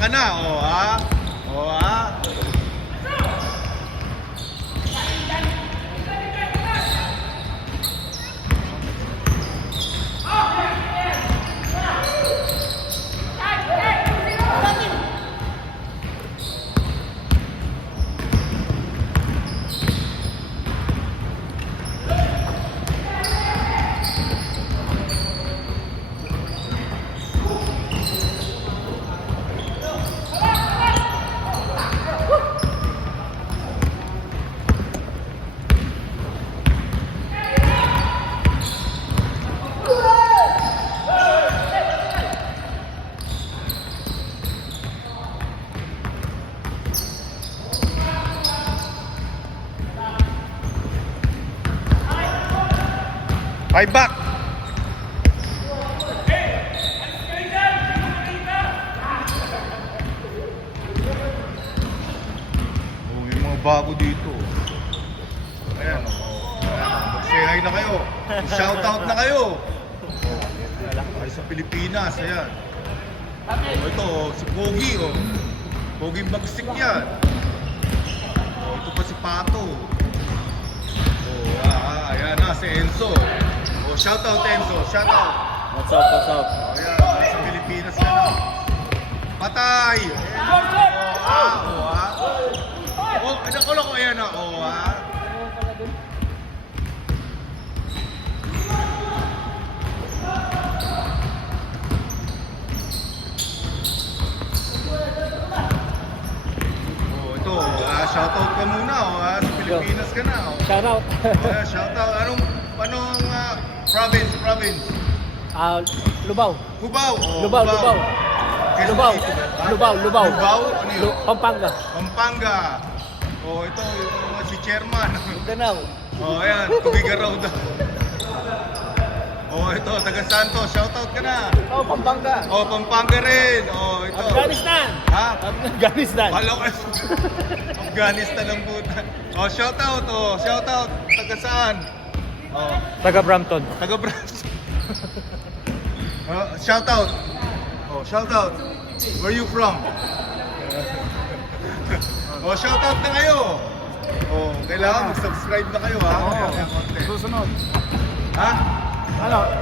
Ka na, ha? Five back. May mga bago dito. Ayan, mag-say hi na kayo. Shoutout na kayo. Ay sa Pilipinas, ayan. Ito, si Pogi, Pogi Bagsik yan. Ito pa si Pato. Ayan na, si Enzo. Shoutout Enzo, shoutout. What's up, what's up? Ayan, nasa Pilipinas ka na. Patay! Nakulong ko yan ako, ha? Ito, shoutout ka muna, ha? Sa Pilipinas ka na, Shoutout. Shoutout, anong province? Lubaw. Cubao. Lubaw. Quezon Lubaw. City ba? Lubaw. Lubao? Ano yun? Pampanga. Pampanga. Ito, yung si Chairman. Mindanao. Ayan, Tubigaraw daw. Ito, taga Santos. Shoutout ka na. Pampanga. Pampanga rin. Ito. Afghanistan. Ha? Afghanistan. Halo ka. Afghanistan ang puta. Shoutout. Shoutout. Taga saan? Taga Brampton. Taga Brampton. Shoutout. Shoutout. Where you from? Shoutout na kayo. Kailangan mag-subscribe na kayo, ha? Susunod. Ha?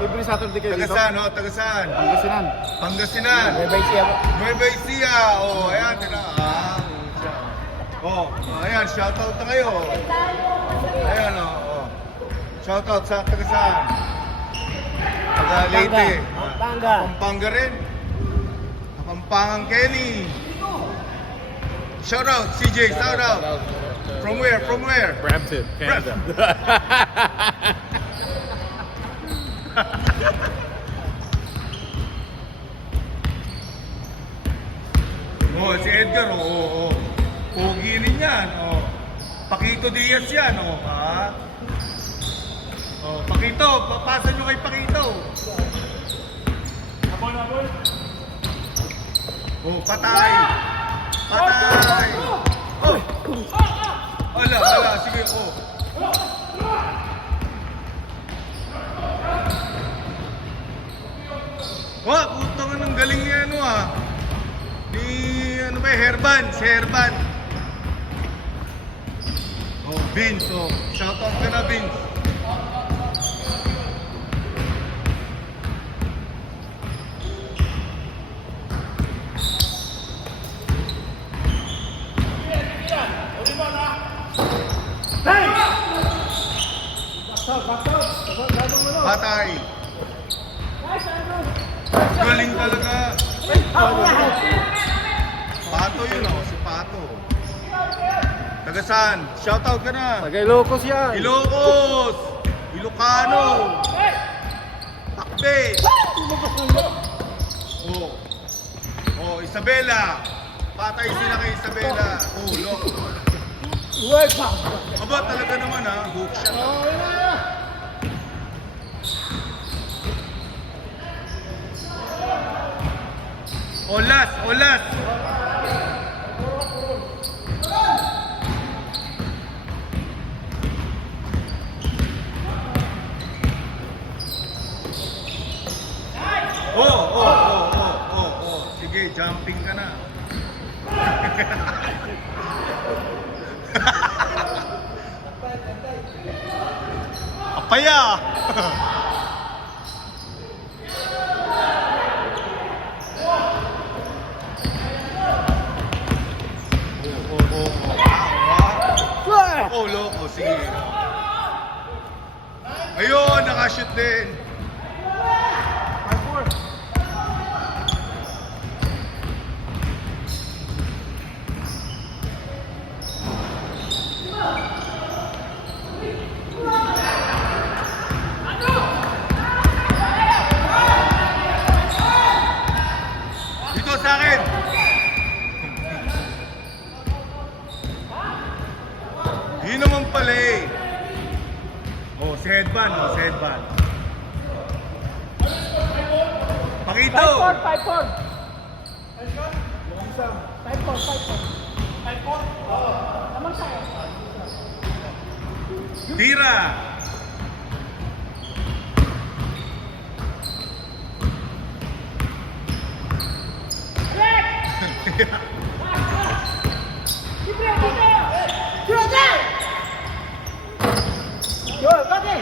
Every Saturday kayo Taga dito? saan, Taga saan? Pangasinan. Pangasinan. Nueva Ecija. Ayan, ayan, shoutout na kayo. Ayan, shoutout sa taga saan? Taga Leyte. Pampanga. Pampanga rin. Pampangang Kenny. Shoutout, CJ, shoutout. From where? Brampton, Canada. Si Edgar, Pogi rin yan, Paquito Diaz yan, Paquito, papasa nyo kay Paquito. Patay. Ala, sige, puto nga ng galing yan, Ni, Herban, si Herban. Vince, shoutout ka na, Vince. Patay. Galing talaga. Pato yun, si Pato. Taga saan? Shoutout ka na. Taga Ilocos yan. Ilocos. Ilocano. Takbe. Isabela. Patay sila kay Isabela. Aba, talaga naman, hook shot. Olas. Sige, jumping ka na. Apaya! Oh, loko. Sige. Ayun, nakashoot din. 5-4. Dito sa akin. Yun naman pala eh. Oh, si headband. Oh, si headband. Pakito. 5-4. 5-4. Naman tayo. Tira. Yun, kati!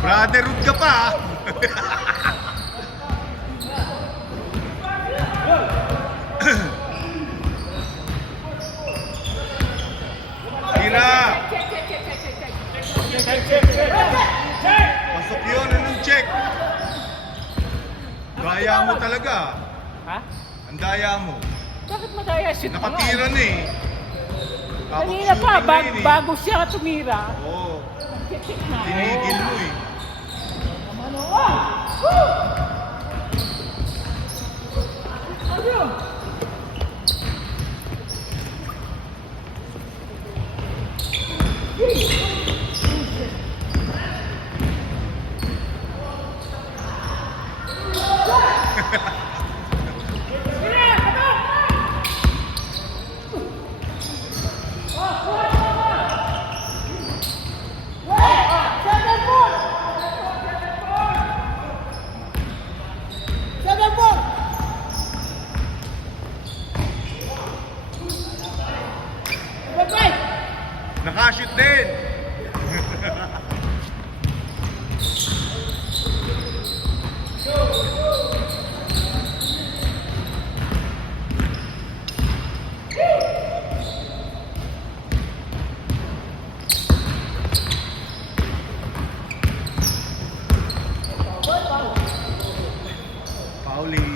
Brotherhood ka pa. Tira. Pasok yun. Anong check? Daya mo talaga. Ha? Ang daya mo. Bakit madaya shoot pa nga? Nakatira na eh. Kanina pa, Shooting na yun eh. bago siya tumira. Oo. Check na. Tinigil mo eh. Ano? Woo! Ano? Nakashoot din. Pauli.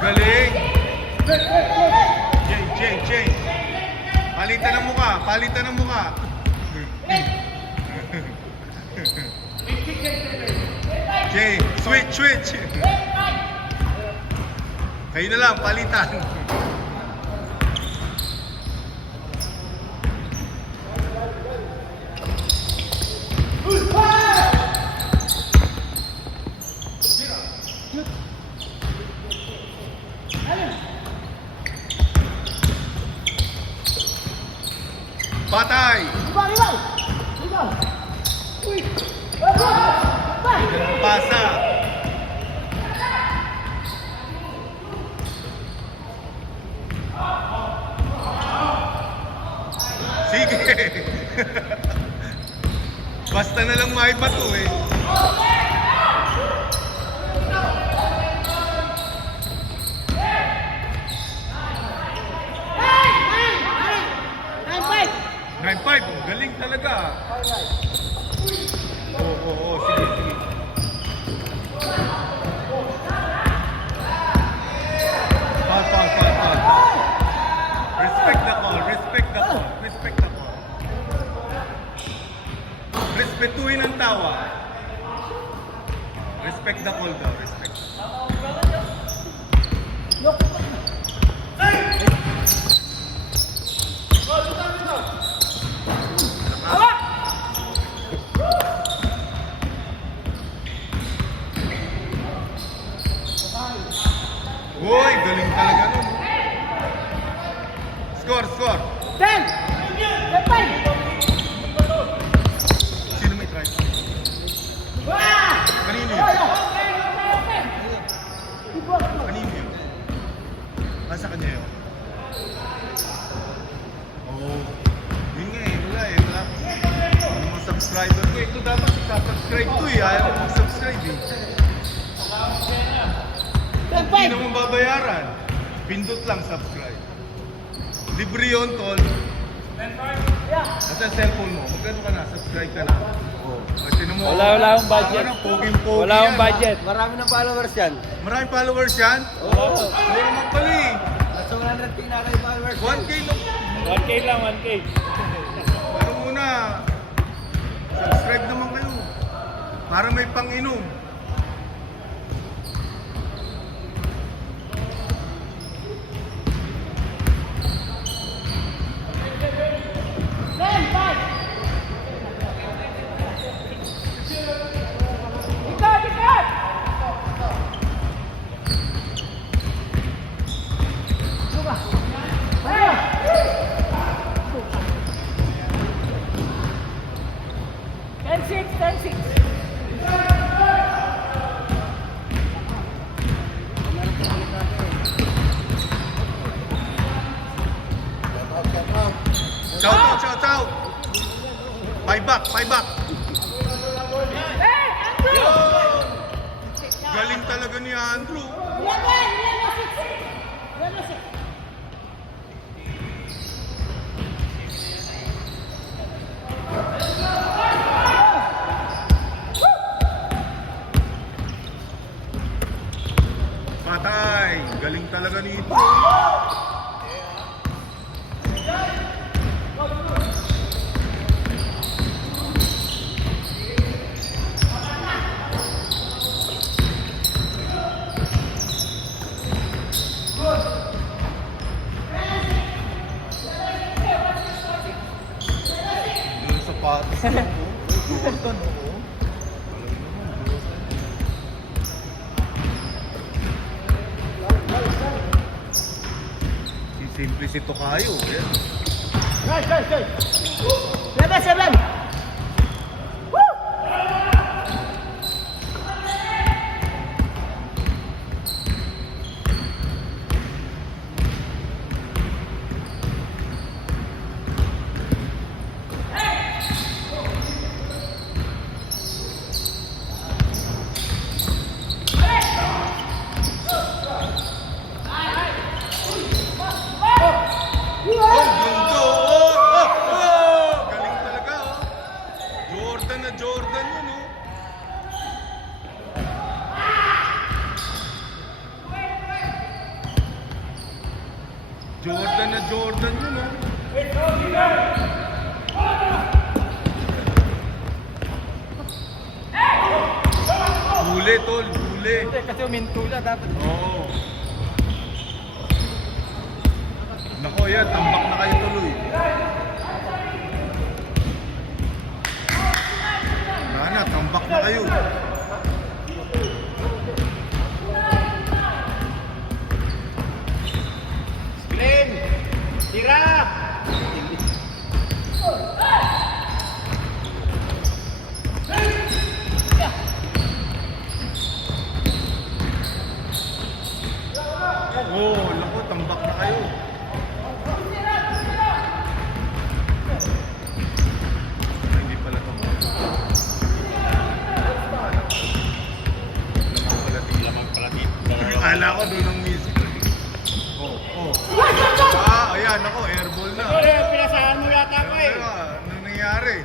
Galing! Jay. Palitan ng muka. Jay, switch. Kayo na lang, palitan. Patay! Pasa! Sige! Basta na lang may bato eh. Sige, sige. Foul. Respect the call. Respetuhin ang tawa. Respect the call daw, respect. Uy, galing talaga nun. Score. 10! 5! Sino may try? Kanino yun? Kanino yun? Sa kanya yun? Oh, yun nga eh, wala. Ano mga subscriber ko? Ito dapat subscribe to eh. Ayaw ko mag-subscribe eh. Hindi naman babayaran. Pindot lang subscribe. Libre yun, tol. Nasa cellphone mo, magkano ka na? Subscribe ka na. Tinan mo. Wala akong budget. Poging-pogi Wala akong yan, budget. Marami ng followers yan. Maraming followers yan? Oo. Hindi naman pala eh. Nasa 100k na kayo followers. 1K lang. 1K lang, 1K. Ano muna? Subscribe naman kayo. Para may pang-inom. Ciao. Five back. Yo! Galing talaga ni Andrew. Patay. Galing talaga ni Andrew. Yung sapatos ko, Jordan ako. Si Simplicito kayo, eh. Seven! Ganda, oh! Galing talaga, oh. Jordan yun, oh. Jordan yun, oh. Huli, tol, huli. Kasi umintula dapat. Oo. Nako yan, tambak na kayo tuloy. Nana, tambak na kayo. Glenn! Tira! Oo, lako, tambak na kayo. Hindi pala tambak. Lamang pala dito. Akala ko doon ang music. Oh. Ayan ako, airball na. Pinasahan mo yata ko eh. Ano nangyari?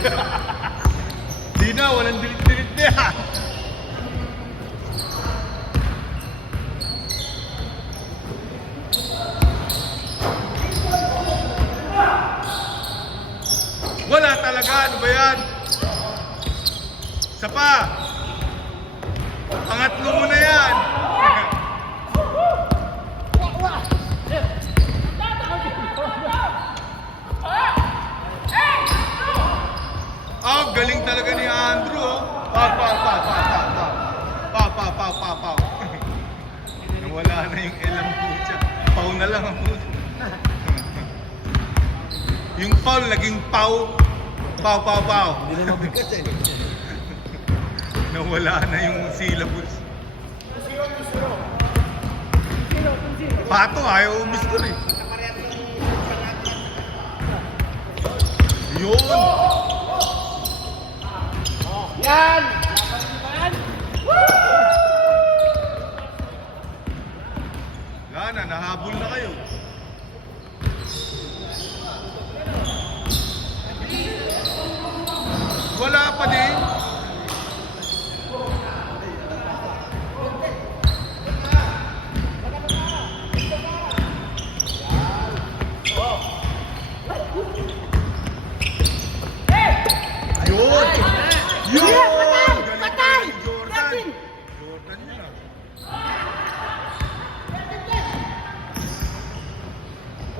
Di na, walang dilit-dilit na yan. Wala talaga, ano ba yan? Isa pa. Pangatlo mo na yan. Galing talaga ni Andrew, oh. Pa. Nawala na yung elang pucha. Pau na lang ang pucha. Yung foul, naging pau. Pau. Hindi na mabigat eh. Nawala na yung syllables. Pato, ayaw umistor eh. Yun! Yan! Wala na, nahabol na kayo. Wala pa din. Yun! Yun! Patay! Jordan! Kevin! Jordan yun ah.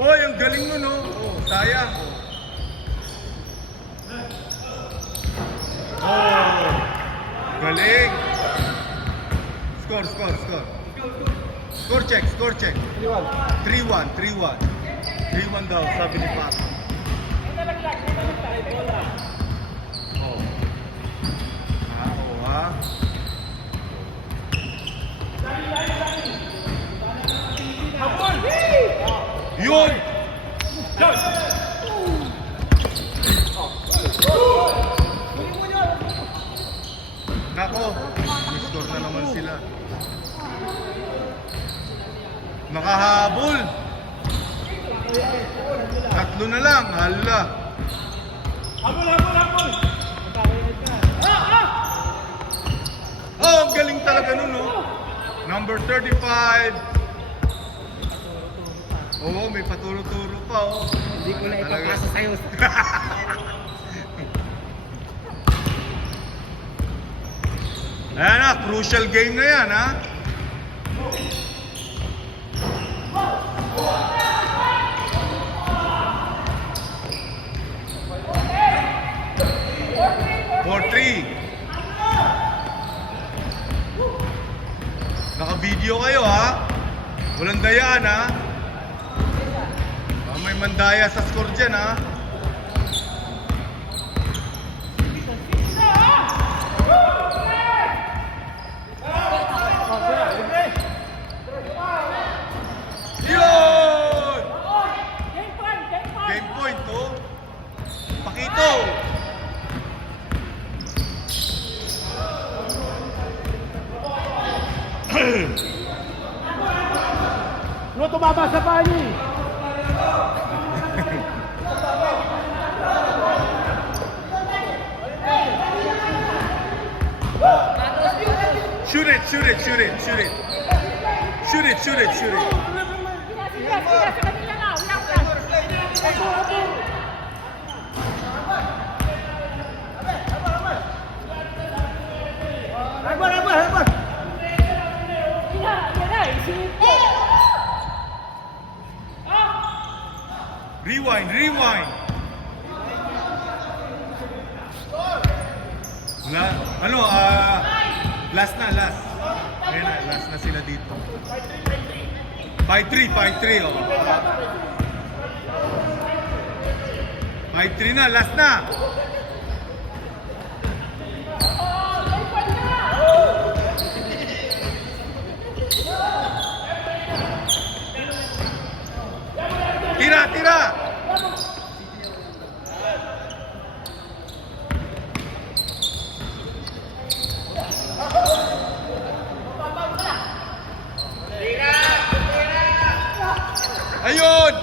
Oy, ang galing mo no. Oh, sayang. Oh. Galing. Score. Score check. 3-1. 3-1 daw, sabi ni Papa. Oh. Oo ha. Yun! Nako, score na naman sila. Nakahabol. Tatlo na lang, hala. Habol! Oh, ang galing talaga nun, no? Number 35. Oo, may paturo-turo pa, oh. Hindi ko na Talaga. ipapasa sa'yo. Ayan na, crucial game na yan, ha? Naka-video kayo, ha? Walang dayaan, ha? Baka may mandaya sa score dyan, ha? Yun! Game point, oh. Pakito! No, tumama sa pani. Shoot it. Habol. Rewind. Last na. Ayun na, last na sila dito. 5-3, oh. 5-3 na, last na. Tira! Ayun!